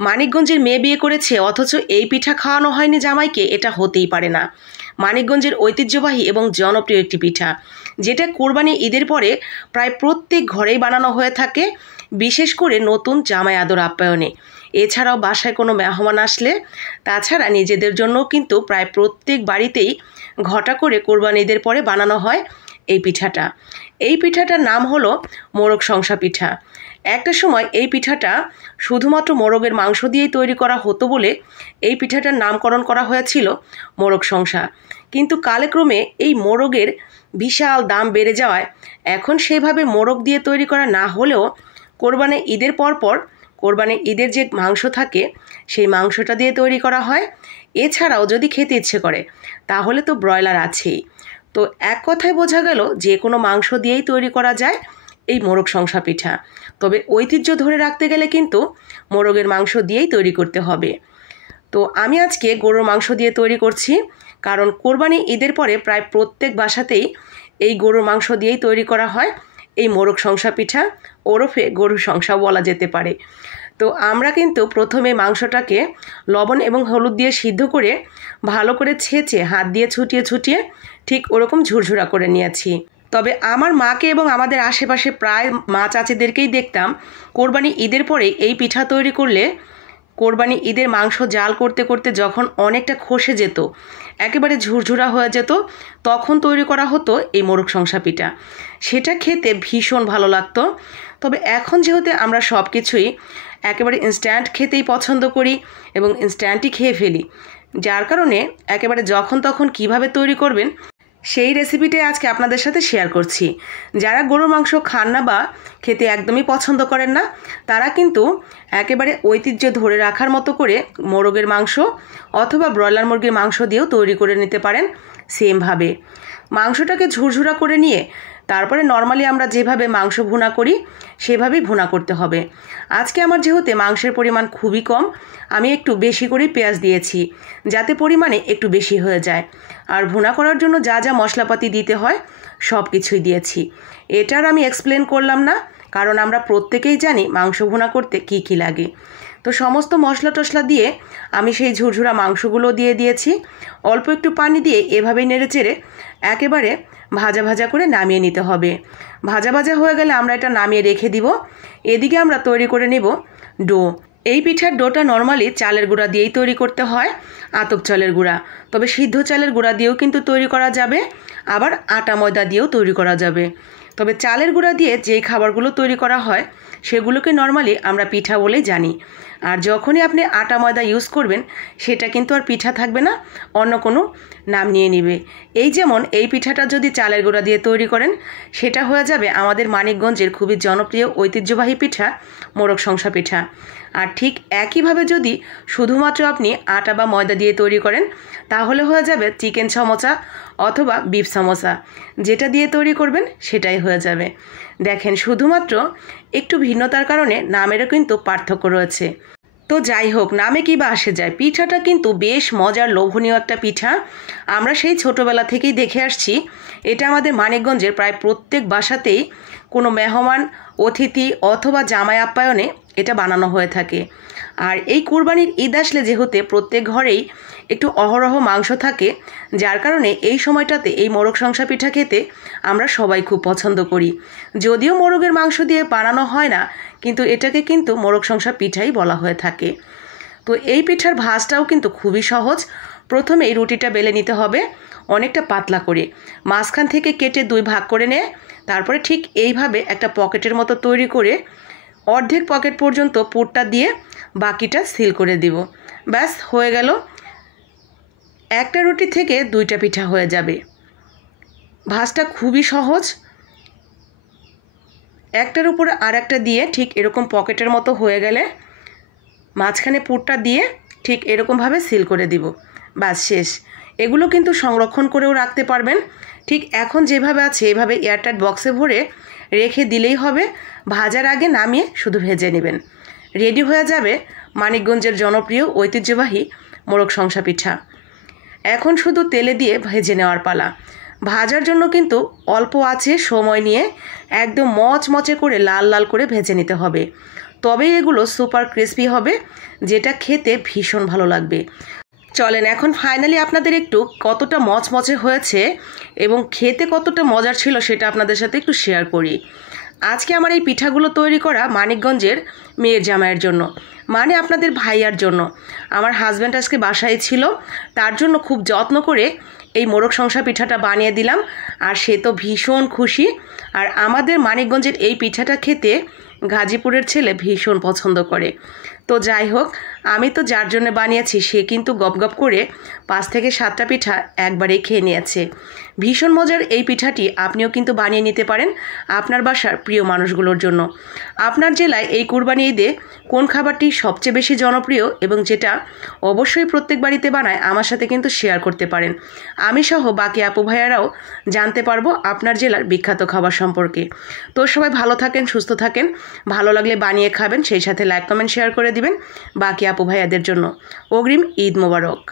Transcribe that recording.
মানিকগঞ্জের মেয়ে বিয়ে করেছে অথচ এই পিঠা খাওয়ানো হয়নি জামাইকে, এটা হতেই পারে না। মানিকগঞ্জের ঐতিহ্যবাহী এবং জনপ্রিয় একটি পিঠা, যেটা কোরবানি ঈদের পরে প্রায় প্রত্যেক ঘরেই বানানো হয়ে থাকে, বিশেষ করে নতুন জামাই আদর আপ্যায়নে। এছাড়াও বাসায় কোনো মেহমান আসলে, তাছাড়া নিজেদের জন্য কিন্তু প্রায় প্রত্যেক বাড়িতেই ঘটা করে কোরবানি ঈদের পরে বানানো হয় এই পিঠাটা। এই পিঠাটার নাম হলো মোরগ সংসা পিঠা। একটা সময় এই পিঠাটা শুধুমাত্র মোরগের মাংস দিয়েই তৈরি করা হতো বলে এই পিঠাটার নামকরণ করা হয়েছিল মোরগ সংসা। কিন্তু কালক্রমে এই মোরগের বিশাল দাম বেড়ে যাওয়ায় এখন সেভাবে মোরগ দিয়ে তৈরি করা না হলেও কোরবানি ঈদের পরপর কোরবানি ঈদের যে মাংস থাকে সেই মাংসটা দিয়ে তৈরি করা হয়। এছাড়াও যদি খেতে ইচ্ছে করে তাহলে তো ব্রয়লার আছেই। তো এক কথায় বোঝা গেল যে কোনো মাংস দিয়েই তৈরি করা যায় এই মোরগ সংসা পিঠা। তবে ঐতিহ্য ধরে রাখতে গেলে কিন্তু মোরগের মাংস দিয়েই তৈরি করতে হবে। তো আমি আজকে গরুর মাংস দিয়ে তৈরি করছি, কারণ কোরবানি ঈদের পরে প্রায় প্রত্যেক বাসাতেই এই গরুর মাংস দিয়েই তৈরি করা হয় এই মোরগ সংসা পিঠা, ওরফে গরুর সংসাও বলা যেতে পারে। তো আমরা কিন্তু প্রথমে মাংসটাকে লবণ এবং হলুদ দিয়ে সিদ্ধ করে ভালো করে ছেঁচে হাত দিয়ে ছুটিয়ে ছুটিয়ে ঠিক ওরকম ঝুরঝুরা করে নিয়েছি। তবে আমার মাকে এবং আমাদের আশেপাশে প্রায় মা চাচিদেরকেই দেখতাম কোরবানি ঈদের পরে এই পিঠা তৈরি করলে কোরবানি ঈদের মাংস জাল করতে করতে যখন অনেকটা খসে যেত, একেবারে ঝুরঝুরা হয়ে যেত, তখন তৈরি করা হতো এই মোরগ সংসা পিঠা। সেটা খেতে ভীষণ ভালো লাগতো। তবে এখন যেহেতু আমরা সব কিছুই একেবারে ইনস্ট্যান্ট খেতেই পছন্দ করি এবং ইনস্ট্যান্টই খেয়ে ফেলি, যার কারণে একেবারে যখন তখন কিভাবে তৈরি করবেন সেই রেসিপিটাই আজকে আপনাদের সাথে শেয়ার করছি। যারা গরুর মাংস খান না বা খেতে একদমই পছন্দ করেন না, তারা কিন্তু একেবারে ঐতিহ্য ধরে রাখার মতো করে মোরগের মাংস অথবা ব্রয়লার মুরগির মাংস দিয়েও তৈরি করে নিতে পারেন সেমভাবে। মাংসটাকে ঝুরঝুরা করে নিয়ে তারপরে নর্মালি আমরা যেভাবে মাংস ভুনা করি সেভাবেই ভুনা করতে হবে। আজকে আমার যেহেতু মাংসের পরিমাণ খুবই কম, আমি একটু বেশি করে পেঁয়াজ দিয়েছি যাতে পরিমাণে একটু বেশি হয়ে যায়। আর ভুনা করার জন্য যা যা মশলাপাতি দিতে হয় সব কিছুই দিয়েছি। এটার আমি এক্সপ্লেন করলাম না, কারণ আমরা প্রত্যেকেই জানি মাংস ভুনা করতে কি কি লাগে। তো সমস্ত মশলা টশলা দিয়ে আমি সেই ঝুরঝুরা মাংসগুলো দিয়ে দিয়েছি। অল্প একটু পানি দিয়ে এভাবেই নেড়েচেড়ে একেবারে ভাজা ভাজা করে নামিয়ে নিতে হবে। ভাজা ভাজা হয়ে গেলে আমরা এটা নামিয়ে রেখে দিব। এদিকে আমরা তৈরি করে নেব ডো। এই পিঠার ডোটা নর্মালি চালের গুঁড়া দিয়েই তৈরি করতে হয়, আতপ চালের গুঁড়া। তবে সিদ্ধ চালের গুঁড়া দিয়েও কিন্তু তৈরি করা যাবে, আবার আটা ময়দা দিয়েও তৈরি করা যাবে। তবে চালের গুঁড়া দিয়ে যেই খাবারগুলো তৈরি করা হয় সেগুলোকে নর্মালি আমরা পিঠা বলেই জানি। আর যখনই আপনি আটা ময়দা ইউজ করবেন সেটা কিন্তু আর পিঠা থাকবে না, অন্য কোনো নাম নিয়ে নেবে। এই যেমন এই পিঠাটা যদি চালের গুঁড়া দিয়ে তৈরি করেন সেটা হয়ে যাবে আমাদের মানিকগঞ্জের খুবই জনপ্রিয় ঐতিহ্যবাহী পিঠা মোরগ সংসা পিঠা। আর ঠিক একইভাবে যদি শুধুমাত্র আপনি আটা বা ময়দা দিয়ে তৈরি করেন তাহলে হয়ে যাবে চিকেন সমোসা অথবা বিফ সমোসা। যেটা দিয়ে তৈরি করবেন সেটাই হয়ে যাবে। দেখেন, শুধুমাত্র একটু ভিন্নতার কারণে নামেরও কিন্তু পার্থক্য রয়েছে। তো যাই হোক, নামে কি বা আসে যায়, পিঠাটা কিন্তু বেশ মজার লোভনীয় একটা পিঠা। আমরা সেই ছোটোবেলা থেকেই দেখে আসছি এটা আমাদের মানিকগঞ্জের প্রায় প্রত্যেক বাসাতেই কোনো মেহমান, অতিথি অথবা জামাই আপ্যায়নে এটা বানানো হয়ে থাকে। আর এই কুরবানির ঈদ আসলে যেহেতু প্রত্যেক ঘরেই একটু অহরহ মাংস থাকে, যার কারণে এই সময়টাতে এই মোরগ সংসা পিঠা খেতে আমরা সবাই খুব পছন্দ করি। যদিও মোরগের মাংস দিয়ে বানানো হয় না, কিন্তু এটাকে কিন্তু মোরগ সংসা পিঠাই বলা হয়ে থাকে। তো এই পিঠার ভাজটাও কিন্তু খুবই সহজ। প্রথমে এই রুটিটা বেলে নিতে হবে অনেকটা পাতলা করে, মাঝখান থেকে কেটে দুই ভাগ করে নিয়ে তারপরে ঠিক এইভাবে একটা পকেটের মতো তৈরি করে অর্ধেক পকেট পর্যন্ত পুরটা দিয়ে বাকিটা সিল করে দিব। ব্যাস হয়ে গেল, একটা রুটি থেকে দুইটা পিঠা হয়ে যাবে। ভাজটা খুবই সহজ। একটার উপরে আর একটা দিয়ে ঠিক এরকম পকেটের মতো হয়ে গেলে মাঝখানে পুরটা দিয়ে ঠিক এরকমভাবে সিল করে দিব। ব্যাস শেষ। এগুলো কিন্তু সংরক্ষণ করেও রাখতে পারবেন। ঠিক এখন যেভাবে আছে এভাবে এয়ারটাইট বক্সে ভরে রেখে দিলেই হবে। ভাজার আগে নামিয়ে শুধু ভেজে নেবেন, রেডি হয়ে যাবে মানিকগঞ্জের জনপ্রিয় ঐতিহ্যবাহী মোরগ সংসা পিঠা। এখন শুধু তেলে দিয়ে ভেজে নেওয়ার পালা। ভাজার জন্য কিন্তু অল্প আছে সময় নিয়ে একদম মচমচে করে লাল লাল করে ভেজে নিতে হবে। তবেই এগুলো সুপার ক্রিস্পি হবে, যেটা খেতে ভীষণ ভালো লাগবে। চলেন এখন ফাইনালি আপনাদের একটু কতটা মচমচে হয়েছে এবং খেতে কতটা মজার ছিল সেটা আপনাদের সাথে একটু শেয়ার করি। আজকে আমার এই পিঠাগুলো তৈরি করা মানিকগঞ্জের মেয়ের জামাইয়ের জন্য, মানে আপনাদের ভাইয়ার জন্য। আমার হাজব্যান্ড আজকে বাসায় ছিল, তার জন্য খুব যত্ন করে এই মোরগ সংসা পিঠাটা বানিয়ে দিলাম, আর সে তো ভীষণ খুশি। আর আমাদের মানিকগঞ্জের এই পিঠাটা খেতে গাজীপুরের ছেলে ভীষণ পছন্দ করে। তো যাই হোক, আমি তো যার জন্য বানিয়েছি সে কিন্তু গপগপ করে 5 থেকে 7টা পিঠা একবারেই খেয়ে নিয়েছে। ভীষণ মজার এই পিঠাটি আপনিও কিন্তু বানিয়ে নিতে পারেন আপনার বাসার প্রিয় মানুষগুলোর জন্য। আপনার জেলায় এই কুরবানি ঈদে কোন খাবারটি সবচেয়ে বেশি জনপ্রিয় এবং যেটা অবশ্যই প্রত্যেক বাড়িতে বানায় আমার সাথে কিন্তু শেয়ার করতে পারেন। আমি সহ বাকি আপু ভাইয়ারাও জানতে পারবো আপনার জেলার বিখ্যাত খাবার সম্পর্কে। তো সবাই ভালো থাকেন, সুস্থ থাকেন, ভালো লাগলে বানিয়ে খাবেন, সেই সাথে লাইক কমেন্ট শেয়ার করে দিবেন বাকি আপু ভাইয়াদের জন্য। অগ্রিম ঈদ মোবারক।